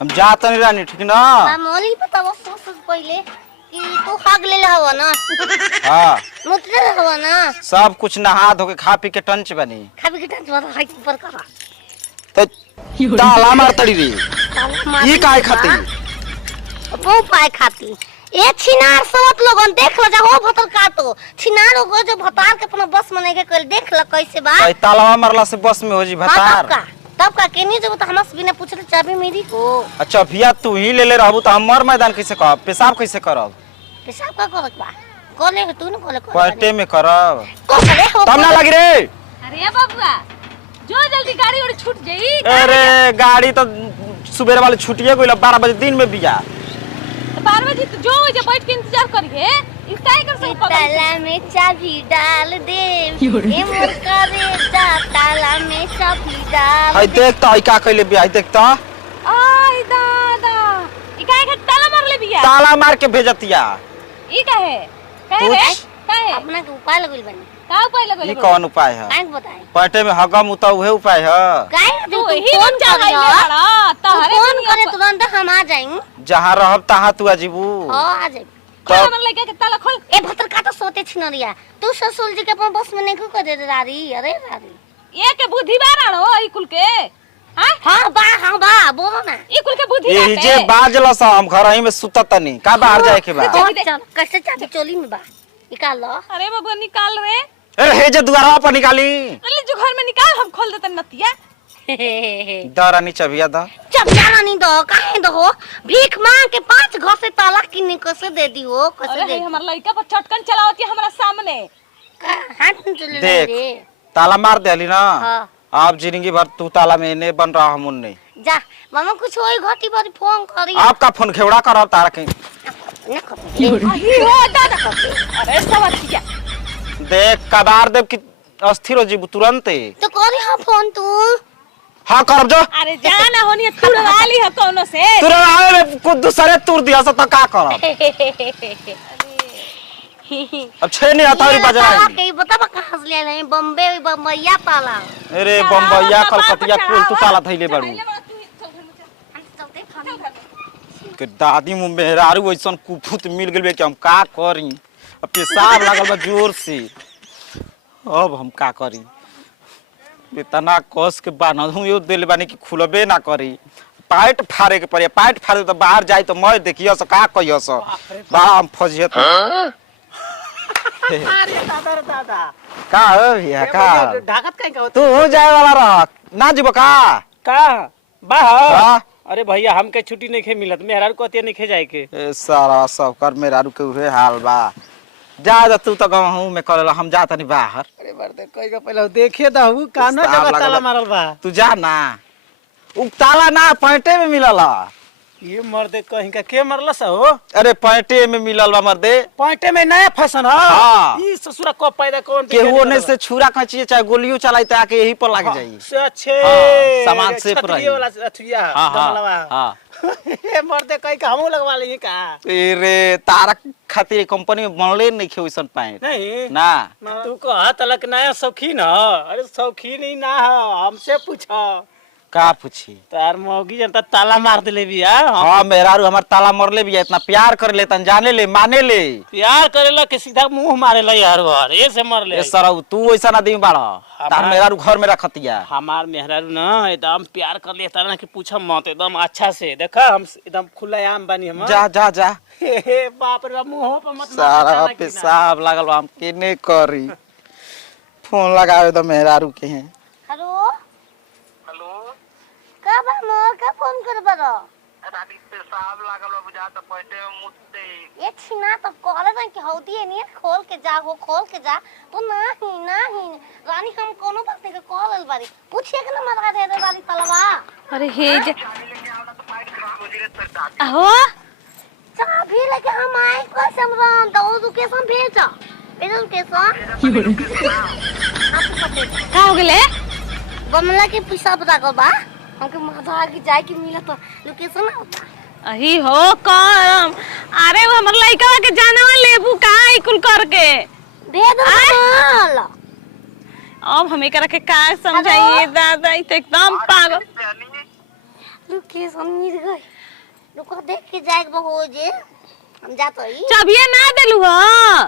हम जाता नहीं रानी ठीक ना। मोली बताओ सोच पहले कि तू खाग ले हवा ना। हाँ मुतले हवा ना। सब कुछ नहा धो के खा पी के टंच बनी। खा पी के टंच बना हाइट ऊपर करा। तो ताला मार तड़ी रे। ये काय खाती? वो पाए खाती। ये छिनार सब लोगन देख ल जा हो भतर काटो। छिनार हो जो भतार के अपना बस में नहीं के देख ल कैसे बा। भाई ताला मारला से बस में हो जी भतार। तब का केनी जब हमस बिना पूछले चाबी मेरी को। अच्छा भैया तू ही ले रहबू तो हमर मैदान कैसे करब? पेशाब कैसे करब? पेशाब का करत बा। कोले तू न कोले पलटे में करब। को करे हो तब ना लगी रे। अरे बाबूआ जो जल्दी गाड़ी और छूट जाई। अरे गाड़ी तो सुबह वाले छुट्टिए गइल 12 बजे दिन में बिया। 12 बजे तो जो वजह बैठ के इंतजार करिए। इस काय कर सब ताला में चाबी डाल दे। ये मोर करे ताला में चाबी डाल। हाय देख त का कइले बिया देख त। आई दादा ई काय के ताला मार ले बिया। ताला मार के भेजतिया। ई काहे काहे अपना के उपाय लगल बनी। का उपाय लगल? ई कौन उपाय है? काहे बताए? पलटे में हगम उता उहे उपाय है। काहे तू तू ही फोन जा कर बड़ा तहरे फोन करे तुरंत हम आ जाएं। जहां रहब तहां तू आजीबू। हां आ जाए। खोल मन लगे के ताला खोल। ए भतर काटा सोते छिनरिया। तू ससुर जी के अपन बस में नहीं को दे रारी। अरे रारी ये के बुद्धि बाराणो ई कुल के। हां बा बोलो ना। ई कुल के बुद्धि यही जे बाजला सा हम घर ही में सुतत तनी का बाहर जाए के बा। चल कैसे चाबी चोली में बा निकाल लो। अरे बाबू निकाल रे। अरे हे जे दुआरा पर निकाली। अरे जो घर में निकाल हम खोल देते नतिया। दरानी चबिया दा। चबिया नहीं दो काहे दो भीख मांग के 5 घर से ताला किने कैसे दे दी हो कैसे दे? अरे हमर लड़का पर चटकन चलावती है हमरा सामने। हाथ में चले देख रे। ताला मार देली ना। हां आप जिंदगी भर तू ताला में ने बन रहा हम उन्ने। जा मामा कुछ होई घटी बारी फोन करी। आपका फोन खेवड़ा करब तार के। ना कर अरे हो दादा अरे सब ठीक है। देख कबार देव की अस्थिर हो जीबू तुरंत। तो करी हां फोन तू। हां करब जो। अरे जाना होनी तुड़वाली है कोनो से। तुरंत आवे में कुछ दूसरे तुर दिया स त का करब? अब छे नहीं आता री बजरा। के बता कहां से ले आए बॉम्बे बम्बईया ताला। अरे बम्बईया कलकतिया कुल तू ताला थैले बाड़ू। के दादी मु मेहरारू ऐसन कुफुत मिल गेल बे कि हम का करी। अब पेशाब लागल बा जोर से। अब हम का करी? इतना कस के बानहू यो देले बानी कि खुलबे ना करी। पाइट फाड़े के पड़े। पाइट फाड़े तो बाहर जाई तो मैं देखियो स का कहियो स। बा हम फजियत। अरे दादा का हो भैया का? ढाकत काहे का तू हो जाए वाला रह ना जीबो का? का बाहर? हां अरे भैया हमके छुट्टी नहीं खे मिलत मेहरारू को अतिया नहीं खे जाए के। ए सारा सब कर मेहरारू के उहे हाल बा। जा तू तो गहू में करला हम जा तनी बाहर। अरे बरदे कोई का पहले देखे दहू काना जगह ताला मारल बा। तू जा ना। उ ताला ना पैंटे में मिलला। ये मर्दे कहीं का के मरला सा हो? अरे पैंटे में मिलल बा मर्दे। पॉइंटे में नया फैशन हो। हाँ। ई ससुरा को पैदा कौन केहू ने से छुरा खचिए चाहे गोलियों चलाई त आके यही पर लग जाई। से अच्छे हाँ, सामान से पर छतरी वाला अथुया हां दमलवा। हां ये मर्दे कहीं का हमू लगवा लेही का? रे तारा खातिर कंपनी में बनले नहीं खे वैसन पैंट नहीं ना। तू कहा तलक नया शौकीन ह? अरे शौकीन ही ना ह हमसे पूछा। का पूछी? तार मौगी जनता ताला मार देले बिया। हां मेहरारू हमार ताला मरले भी इतना प्यार कर ले तन जाने ले माने ले। प्यार करेला के सीधा मुंह मारेला यार बार ऐसे मर ले। ए सरौ तू वैसा आदमी बाड़ा। तार मेहरारू घर में रखतिया। हमार मेहरारू ना एकदम प्यार कर ले तारा के पूछम मत एकदम अच्छा से देखा हम एकदम खुलेआम बानी हम। जा जा जा। हे बाप रे मुंह पर मत सारा पेशाब लागल बा हम केने करी। फोन लगावे तो मेहरारू के हैं। हेलो का बा मोर का फोन कर बरो? राती पेशाब लागल बा बुझा त पैंटे में मुत दे। ये छिना तो कहले ना कि हौदी है नहीं खोल के जा तो नहीं रानी हम कोनो बात नहीं के कहल बारी पूछिए के ना मरा दे रानी तलवा। अरे हे जे लेके आवला तो फाइट खराब हो जेले तर दादी। आहो चाबी लेके हम आए कैसे हम तो तू कैसे भेजा कैसा का हो गेले? बमला के पैसा बता को बा हमके माथा की जाए की मिला तो लोकेशन होता। अही हो करम। अरे वो हमर लइका के जानवा लेबू का ई कुल करके दे दो माल। अब हम एकरा के का समझाइए दादा ई तो एकदम पागल। लोकेशन मिल गई। रुको देख के जाएगा हो जे हम जात हई। चाबिया ना देलू हो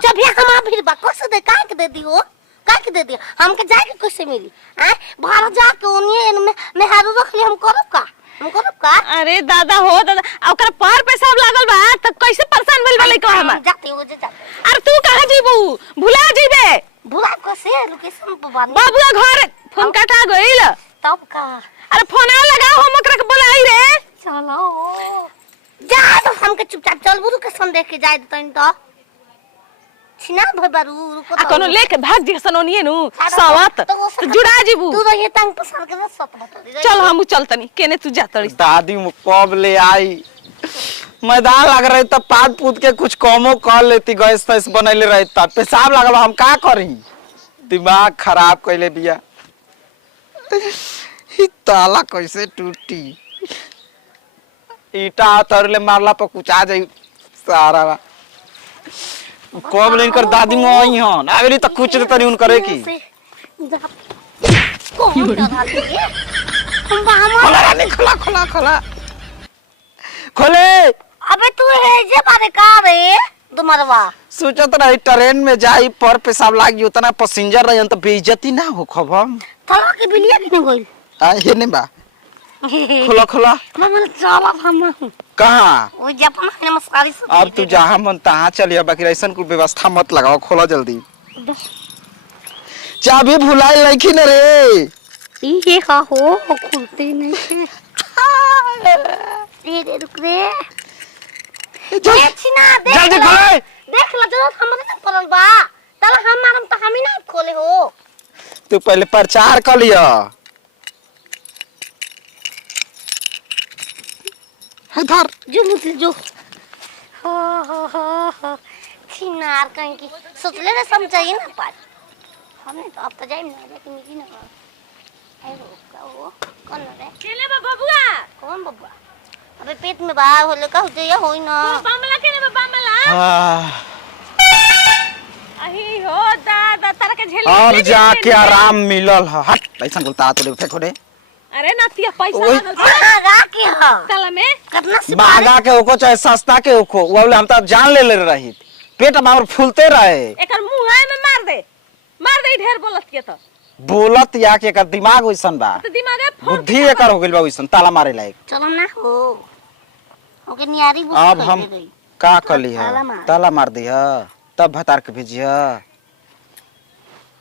जब ये हम फिर बा कैसे दे काहे के दे दी हो? काहे के दे दी? हमके जाए के कैसे मिली? हैं बाहर जाके ओनिए में हारू रख ली हम करब का? हम करब का? अरे दादा हो दादा ओकरा पर पैसा लागल बा त कैसे परेशान भेल वाले को हम जाते हो जे जाते। अरे तू कहां जीबू भुला जीबे बुला कैसे लोकेशन पे बानी। बाबूआ घर फोन काटा गइल तब का? अरे फोन लगाओ हम ओकरा के बुलाई रे चलो जा तो हमके चुपचाप चल बुरु के सन देख के जाए तइन तो छिना भई बारू रुको आ कोनो लेके भाग जी सनोनिए नु सवत तो जुड़ा जीबू तू रही तंग पसंद के सत बता दे। चल हम चलतनी केने तू जातड़ी दादी कब ले आई मैदान लग रही तब पाद पूत के कुछ कमो कर लेती गैस तैस बनैले रही तब पेशाब लगल हम का करी दिमाग खराब कैले बिया ई ताला कैसे टूटी ईटा तरले मारला पर कुछ आ जाई सारा कब लेकर दादी मोई हन आवेली त कुछ तनी उन करे की कौन डरा दे हम बाहर खोला रानी खोला खोला खोला खोले अबे तू है जे बारे का रे दुमरवा सोचत रही ट्रेन में जाई पर पेशाब लागी उतना पैसेंजर रही तो बेइज्जती ना हो खबम तला के बिलिया कि नहीं गइल आ हे ने बा खोला खोला मम्मा चला हम कहां ओ जपन नमस्कारी से अब तू जहां मन तहां चलिए बाकी ऐसन कोई व्यवस्था मत लगाओ खोला जल्दी चाबी भुलाई लखी न रे ये का हो खुलते नहीं रे रुक रे देखी ना देख जल्दी लो खोले देख लो जरूरत हमरे से पड़ल बा तला हम मारम त हम ही ना खोले हो तू पहले प्रचार कर लिया इधर जो मुझे जो हो छिनार कहीं की सोचले रे समझाई ना पार हमने तो अब तो जाई ना लेकिन मिली ना आई का वो कौन रे केले बा बबुआ कौन बब्बा अबे पेट में बाहर होले का हो जाइए होई ना बामला केले बा बामला अही हो दादा तारा के झेल अब जाके आराम मिलल ह हट ऐसा बोलता तो फेंको रे अरे नतिया पैसा ओए। लागल बा गा के हां ताला में कितना से महंगा के ओको चाहे सस्ता के ओको वो हम तो जान ले रही पेट हमार फूलते रहे एकर मुंह है में मार दे ढेर बोलत के तो बोलत या के एकर दिमाग ओइसन बा तो दिमाग है बुद्धि एकर हो गेल बा ओइसन ताला मारे लायक चलो ना हो ओके नियारी बुझ अब हम का कली है ताला मार। ताला मार दी है तब भतार के भेजिया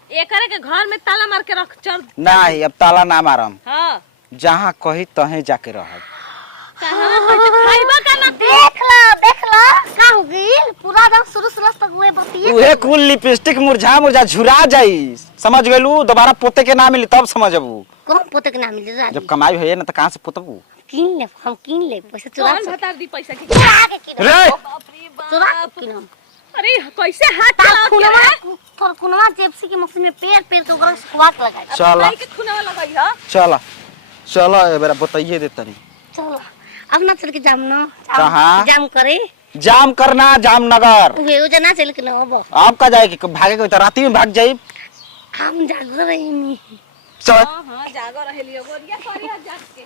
एकरे के घर में ताला मार के रख चल नहीं अब ताला ना मारम हां जहाँ कही तहे जाके रहब कहां खाइबा का ना देख लो का हो गइल पूरा दम शुरू शुरू तक हुए बतिए उहे कुल लिपस्टिक मुरझा मुरझा झुरा जाई समझ गेलू दोबारा पोते के ना मिली तब समझबू कौन पोते के नाम मिले राजी जब कमाई होए ना त कहां से पोतबू किन ले हम किन ले पैसा चुरा कौन भतार दी पैसा की चुरा के किन रे बाप रे चुरा बाप के किन अरे कैसे हाथ तार चला खुनवा तोर खुनवा जेप्सी के मशीन में पेड़ पेड़ के ओकरा स्क्वाट लगाई चला के खुनावा लगाई ह चला चला ए बेरा बताइए दे तनी चलो अब ना चल के जाम ना कहाँ? जाम करे जाम करना जामनगर उहे ओ जना चल के ना अब आप का जाए कि भागे के त राती में भाग जाई हम जाग रहे नहीं चल हां जागो रहे लियो गोरिया करिया जाग के